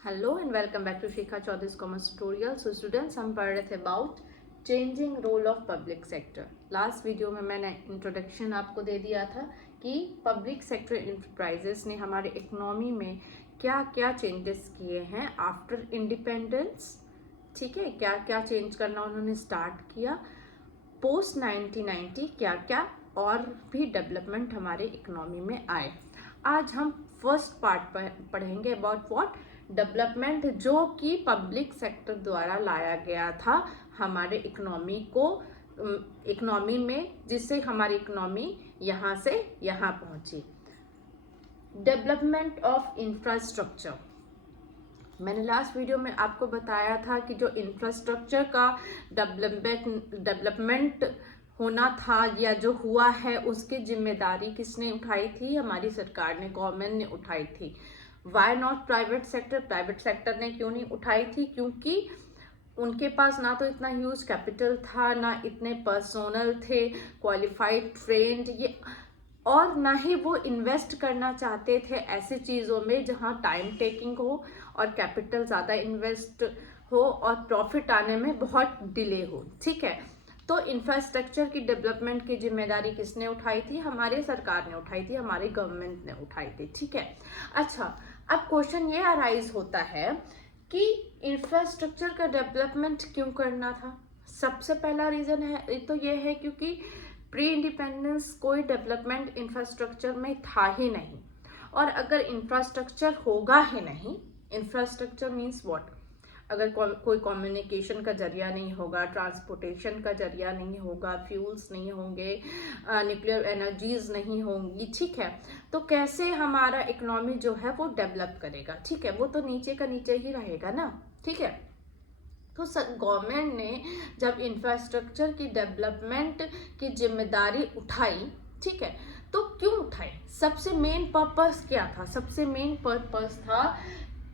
Hello and welcome back to Shikha Chaudhary's Commerce Tutorial. So students, हम पढ़ रहे थे about changing role of public sector. Last video में मैंने introduction आपको दे दिया था कि पब्लिक सेक्टर इंटरप्राइजेस ने हमारे इकोनॉमी में क्या क्या चेंजेस किए हैं आफ्टर इंडिपेंडेंस. ठीक है, क्या क्या चेंज करना उन्होंने स्टार्ट किया. पोस्ट 1990 क्या क्या और भी डेवलपमेंट हमारे इकोनॉमी में आए. आज हम फर्स्ट पार्ट पढ़ेंगे अबाउट व्हाट डेवलपमेंट जो कि पब्लिक सेक्टर द्वारा लाया गया था हमारे इकोनॉमी में, जिससे हमारी इकोनॉमी यहाँ से यहाँ पहुंची. Development of infrastructure. मैंने लास्ट वीडियो में आपको बताया था कि जो इंफ्रास्ट्रक्चर का डेवलपमेंट होना था या जो हुआ है उसकी जिम्मेदारी किसने उठाई थी? हमारी सरकार ने, गवर्नमेंट ने उठाई थी. Why not private sector? Private sector ने क्यों नहीं उठाई थी? क्योंकि उनके पास ना तो इतना ह्यूज कैपिटल था, ना इतने पर्सोनल थे क्वालिफाइड ट्रेंड, ये और ना ही वो इन्वेस्ट करना चाहते थे ऐसी चीज़ों में जहाँ टाइम टेकिंग हो और कैपिटल ज़्यादा इन्वेस्ट हो और प्रॉफिट आने में बहुत डिले हो. ठीक है, तो इंफ्रास्ट्रक्चर की डेवलपमेंट की जिम्मेदारी किसने उठाई थी? हमारे सरकार ने उठाई थी, हमारी गवर्नमेंट ने उठाई थी. ठीक है, अच्छा, अब क्वेश्चन ये अराइज होता है कि इंफ्रास्ट्रक्चर का डेवलपमेंट क्यों करना था? सबसे पहला रीज़न है तो ये है क्योंकि प्री इंडिपेंडेंस कोई डेवलपमेंट इंफ्रास्ट्रक्चर में था ही नहीं. और अगर इंफ्रास्ट्रक्चर होगा ही नहीं, इंफ्रास्ट्रक्चर मीन्स व्हाट? अगर कोई कम्युनिकेशन का जरिया नहीं होगा, ट्रांसपोर्टेशन का जरिया नहीं होगा, फ्यूल्स नहीं होंगे, न्यूक्लियर एनर्जीज नहीं होंगी, ठीक है, तो कैसे हमारा इकोनॉमी जो है वो डेवलप करेगा? ठीक है, वो तो नीचे का नीचे ही रहेगा ना. ठीक है, तो गवर्नमेंट ने जब इंफ्रास्ट्रक्चर की डेवलपमेंट की जिम्मेदारी उठाई, ठीक है, तो क्यों उठाई? सबसे मेन पर्पस क्या था? सबसे मेन पर्पस था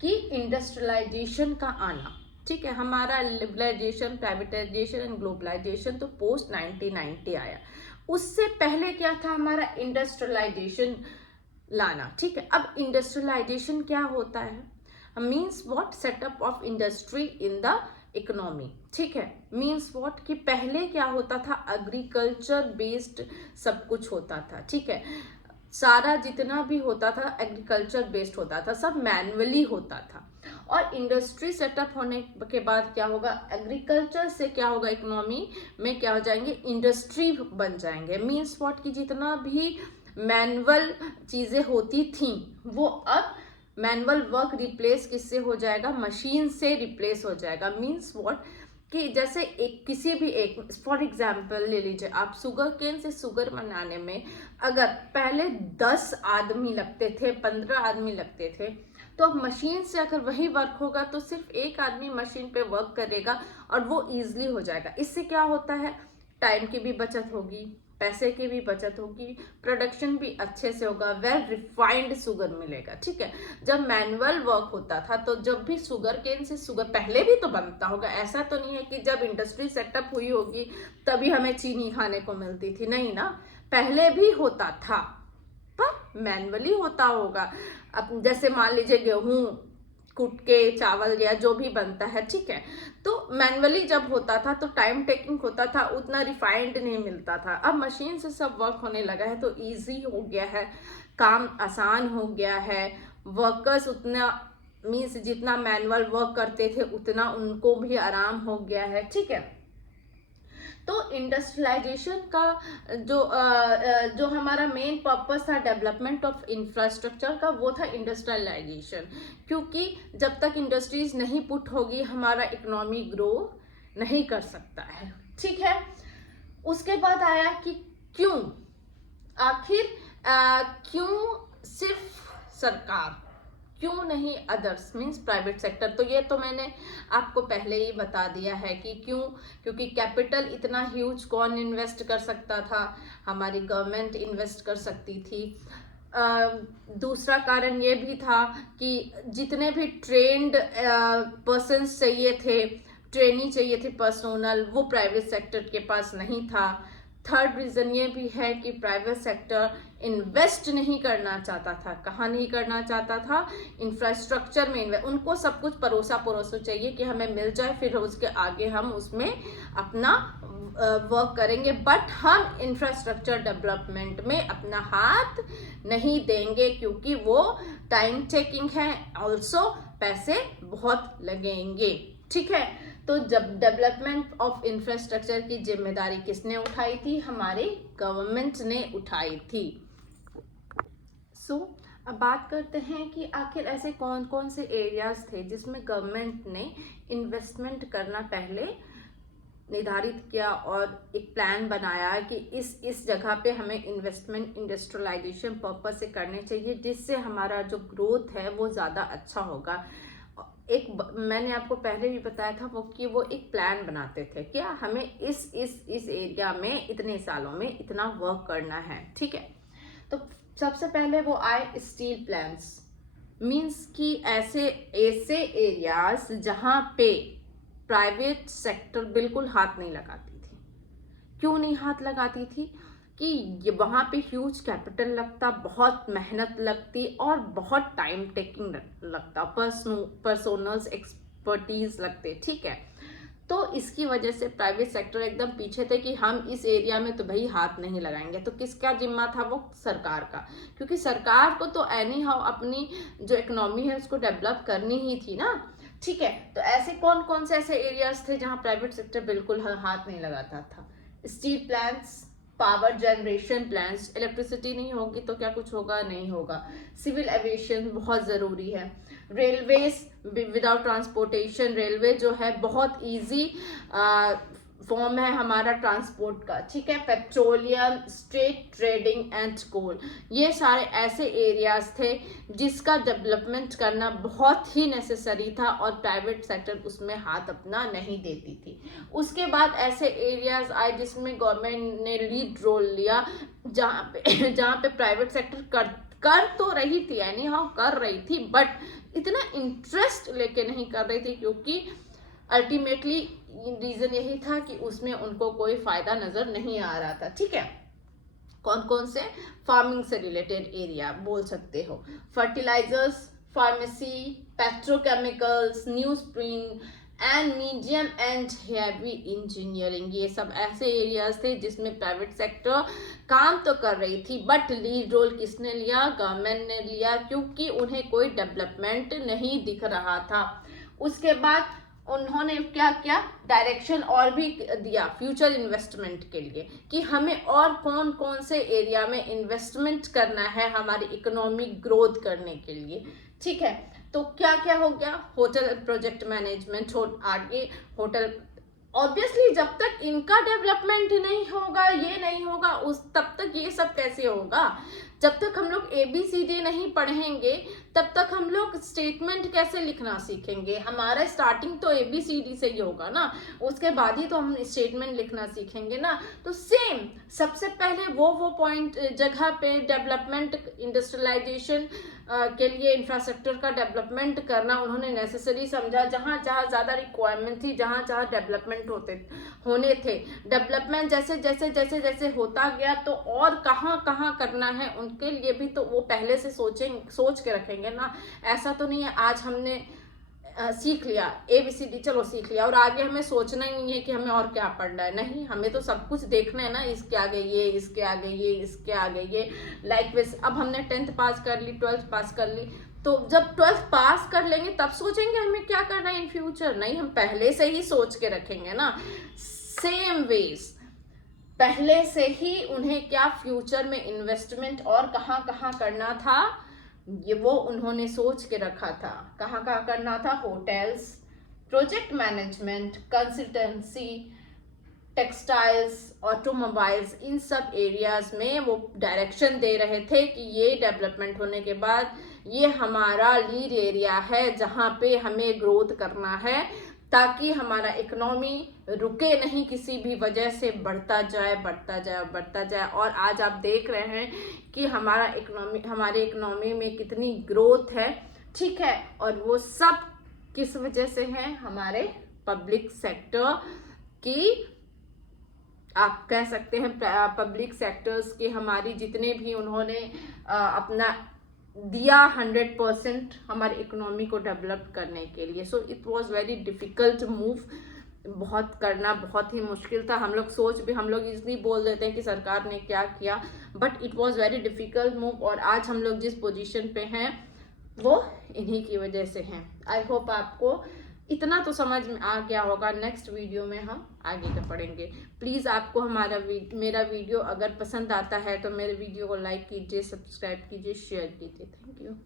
कि इंडस्ट्रियलाइजेशन का आना. ठीक है, हमारा लिबरलाइजेशन, प्राइवेटाइजेशन एंड ग्लोबलाइजेशन तो पोस्ट 1990 आया. उससे पहले क्या था? हमारा इंडस्ट्रियलाइजेशन लाना. ठीक है, अब इंडस्ट्रियलाइजेशन क्या होता है? Means what? Setup of industry in the economy. ठीक है, मीन्स व्हाट कि पहले क्या होता था? एग्रीकल्चर बेस्ड सब कुछ होता था. ठीक है, सारा जितना भी होता था एग्रीकल्चर बेस्ड होता था, सब मैनुअली होता था. और इंडस्ट्री सेटअप होने के बाद क्या होगा? एग्रीकल्चर से क्या होगा? इकोनॉमी में क्या हो जाएंगे? इंडस्ट्री बन जाएंगे. मीन्स व्हाट कि जितना भी मैनुअल चीज़ें होती थी वो अब मैनुअल वर्क रिप्लेस किससे हो जाएगा? मशीन से रिप्लेस हो जाएगा. मीन्स व्हाट कि जैसे एक किसी भी एक फॉर एग्जाम्पल ले लीजिए आप, शुगर केन से शुगर बनाने में अगर पहले 10 आदमी लगते थे, 15 आदमी लगते थे, तो अब मशीन से अगर वही वर्क होगा तो सिर्फ एक आदमी मशीन पे वर्क करेगा और वो ईजिली हो जाएगा. इससे क्या होता है? टाइम की भी बचत होगी, पैसे की भी बचत होगी, प्रोडक्शन भी अच्छे से होगा, वेल रिफाइंड शुगर मिलेगा. ठीक है, जब मैनुअल वर्क होता था तो जब भी शुगर केन से शुगर पहले भी तो बनता होगा, ऐसा तो नहीं है कि जब इंडस्ट्री सेटअप हुई होगी तभी हमें चीनी खाने को मिलती थी. नहीं ना, पहले भी होता था पर मैनुअली होता होगा. अब जैसे मान लीजिए गेहूं कूट के चावल या जो भी बनता है, ठीक है, तो मैनुअली जब होता था तो टाइम टेकिंग होता था, उतना रिफाइंड नहीं मिलता था. अब मशीन से सब वर्क होने लगा है तो इजी हो गया है, काम आसान हो गया है. वर्कर्स उतना मीन्स जितना मैनुअल वर्क करते थे उतना उनको भी आराम हो गया है. ठीक है, तो इंडस्ट्रियलाइजेशन का जो हमारा मेन पर्पस था डेवलपमेंट ऑफ इंफ्रास्ट्रक्चर का, वो था इंडस्ट्रियलाइजेशन. क्योंकि जब तक इंडस्ट्रीज नहीं पुट होगी हमारा इकोनॉमी ग्रो नहीं कर सकता है. ठीक है, उसके बाद आया कि क्यों, आखिर क्यों सिर्फ सरकार, क्यों नहीं अदर्स मीन्स प्राइवेट सेक्टर? तो ये तो मैंने आपको पहले ही बता दिया है कि क्यों. क्योंकि कैपिटल इतना ह्यूज कौन इन्वेस्ट कर सकता था? हमारी गवर्नमेंट इन्वेस्ट कर सकती थी. दूसरा कारण ये भी था कि जितने भी ट्रेंड पर्सन्स चाहिए थे, ट्रेनी चाहिए थे पर्सोनल, वो प्राइवेट सेक्टर के पास नहीं था. थर्ड रीज़न ये भी है कि प्राइवेट सेक्टर इन्वेस्ट नहीं करना चाहता था। कहाँ नहीं करना चाहता था? इंफ्रास्ट्रक्चर में उनको सब कुछ परोसा चाहिए कि हमें मिल जाए, फिर उसके आगे हम उसमें अपना वर्क करेंगे, बट हम इंफ्रास्ट्रक्चर डेवलपमेंट में अपना हाथ नहीं देंगे क्योंकि वो टाइम टेकिंग है, ऑल्सो पैसे बहुत लगेंगे। ठीक है, तो जब डेवलपमेंट ऑफ इंफ्रास्ट्रक्चर की जिम्मेदारी किसने उठाई थी? हमारी गवर्नमेंट ने उठाई थी। अब बात करते हैं कि आखिर ऐसे कौन कौन से एरियाज थे जिसमें गवर्नमेंट ने इन्वेस्टमेंट करना पहले निर्धारित किया और एक प्लान बनाया कि इस जगह पे हमें इन्वेस्टमेंट इंडस्ट्रियलाइजेशन पर्पस से करने चाहिए, जिससे हमारा जो ग्रोथ है वो ज़्यादा अच्छा होगा। मैंने आपको पहले भी बताया था वो एक प्लान बनाते थे, क्या हमें इस एरिया में इतने सालों में इतना वर्क करना है। ठीक है, तो सबसे पहले वो आए स्टील प्लांट्स, मींस कि ऐसे एरियाज जहाँ पे प्राइवेट सेक्टर बिल्कुल हाथ नहीं लगाती थी। क्यों नहीं हाथ लगाती थी? कि वहाँ पे ह्यूज कैपिटल लगता, बहुत मेहनत लगती और बहुत टाइम टेकिंग लगता, पर्सोनल एक्सपर्टीज लगते। ठीक है, तो इसकी वजह से प्राइवेट सेक्टर एकदम पीछे थे कि हम इस एरिया में तो भाई हाथ नहीं लगाएंगे। तो किसका जिम्मा था? वो सरकार का, क्योंकि सरकार को तो एनी हाउ अपनी जो इकोनॉमी है उसको डेवलप करनी ही थी ना। ठीक है, तो ऐसे कौन कौन से ऐसे एरियाज थे जहाँ प्राइवेट सेक्टर बिल्कुल हाथ नहीं लगाता था? Steel plants, power generation plants, electricity नहीं होगी तो क्या कुछ होगा? नहीं होगा। सिविल एविएशन बहुत ज़रूरी है। रेलवेज, विदाउट ट्रांसपोर्टेशन रेलवे जो है बहुत इजी फॉर्म है हमारा ट्रांसपोर्ट का। ठीक है, petroleum, straight trading and coal, ये सारे ऐसे एरियाज थे जिसका डेवलपमेंट करना बहुत ही नेसेसरी था और प्राइवेट सेक्टर उसमें हाथ अपना नहीं देती थी। उसके बाद ऐसे एरियाज आए जिसमें गवर्नमेंट ने लीड रोल लिया, जहाँ पे प्राइवेट सेक्टर कर तो रही थी, यानी हाँ कर रही थी, बट इतना इंटरेस्ट लेके नहीं कर रही थी क्योंकि अल्टीमेटली रीजन यही था कि उसमें उनको कोई फायदा नजर नहीं आ रहा था। ठीक है, कौन कौन से? फार्मिंग से रिलेटेड एरिया बोल सकते हो, fertilizers, pharmacy, petrochemicals, news print and medium and heavy engineering, ये सब ऐसे एरियाज थे जिसमें प्राइवेट सेक्टर काम तो कर रही थी, बट लीड रोल किसने लिया? गवर्नमेंट ने लिया, क्योंकि उन्हें कोई डेवलपमेंट नहीं दिख रहा था। उसके बाद उन्होंने क्या किया? डायरेक्शन और भी दिया फ्यूचर इन्वेस्टमेंट के लिए कि हमें और कौन कौन से एरिया में इन्वेस्टमेंट करना है हमारी इकोनॉमिक ग्रोथ करने के लिए। ठीक है, तो क्या क्या हो गया? होटल प्रोजेक्ट मैनेजमेंट, आगे होटल, ऑब्वियसली जब तक इनका डेवलपमेंट नहीं होगा, ये नहीं होगा, तब तक ये सब कैसे होगा? जब तक हम लोग ABCD नहीं पढ़ेंगे तब तक हम लोग स्टेटमेंट कैसे लिखना सीखेंगे? हमारा स्टार्टिंग तो ABCD से ही होगा ना, उसके बाद ही तो हम स्टेटमेंट लिखना सीखेंगे ना। तो सेम सबसे पहले वो पॉइंट जगह पे डेवलपमेंट, इंडस्ट्रियलाइजेशन के लिए इंफ्रास्ट्रक्चर का डेवलपमेंट करना उन्होंने नेसेसरी समझा। जहाँ जहाँ ज़्यादा रिक्वायरमेंट थी, जहाँ जहाँ डेवलपमेंट होने थे, डेवलपमेंट जैसे जैसे जैसे जैसे होता गया तो और कहाँ कहाँ करना है उनके लिए भी तो वो पहले से सोच के रखेंगे ना। ऐसा तो नहीं है आज हमने सीख लिया ABCD, चलो सीख लिया और आगे हमें सोचना ही नहीं है कि हमें और क्या पढ़ना है। नहीं, हमें तो सब कुछ देखना है ना, इसके आगे ये, इसके आगे ये, इसके आगे ये। लाइक वैसे अब हमने 10th पास कर ली, 12th पास कर ली, तो जब 12th पास कर लेंगे तब सोचेंगे हमें क्या करना है इन फ्यूचर। नहीं, हम पहले से ही सोच के रखेंगे ना। सेम वेज पहले से ही उन्हें क्या फ्यूचर में इन्वेस्टमेंट और कहाँ कहाँ करना था, ये वो उन्होंने सोच के रखा था। कहाँ कहाँ करना था? Hotels, project management, consultancy, textiles, automobiles, इन सब एरियाज में वो डायरेक्शन दे रहे थे कि ये डेवलपमेंट होने के बाद ये हमारा लीड एरिया है जहाँ पे हमें ग्रोथ करना है, ताकि हमारा इकोनॉमी रुके नहीं, किसी भी वजह से बढ़ता जाए बढ़ता जाए बढ़ता जाए। और आज आप देख रहे हैं कि हमारे इकोनॉमी में कितनी ग्रोथ है। ठीक है, और वो सब किस वजह से है? हमारे पब्लिक सेक्टर की आप कह सकते हैं पब्लिक सेक्टर्स के हमारी जितने भी उन्होंने अपना दिया 100% हमारी इकोनॉमी को डेवलप करने के लिए। So it was very difficult move, बहुत करना बहुत ही मुश्किल था। हम लोग इजली बोल देते हैं कि सरकार ने क्या किया, but it was very difficult move. और आज हम लोग जिस पोजीशन पे हैं वो इन्हीं की वजह से हैं। आई होप आपको इतना तो समझ में आ गया होगा। नेक्स्ट वीडियो में हम आगे का पढ़ेंगे। प्लीज़ आपको मेरा वीडियो अगर पसंद आता है तो मेरे वीडियो को लाइक कीजिए, सब्सक्राइब कीजिए, शेयर कीजिए। Thank you.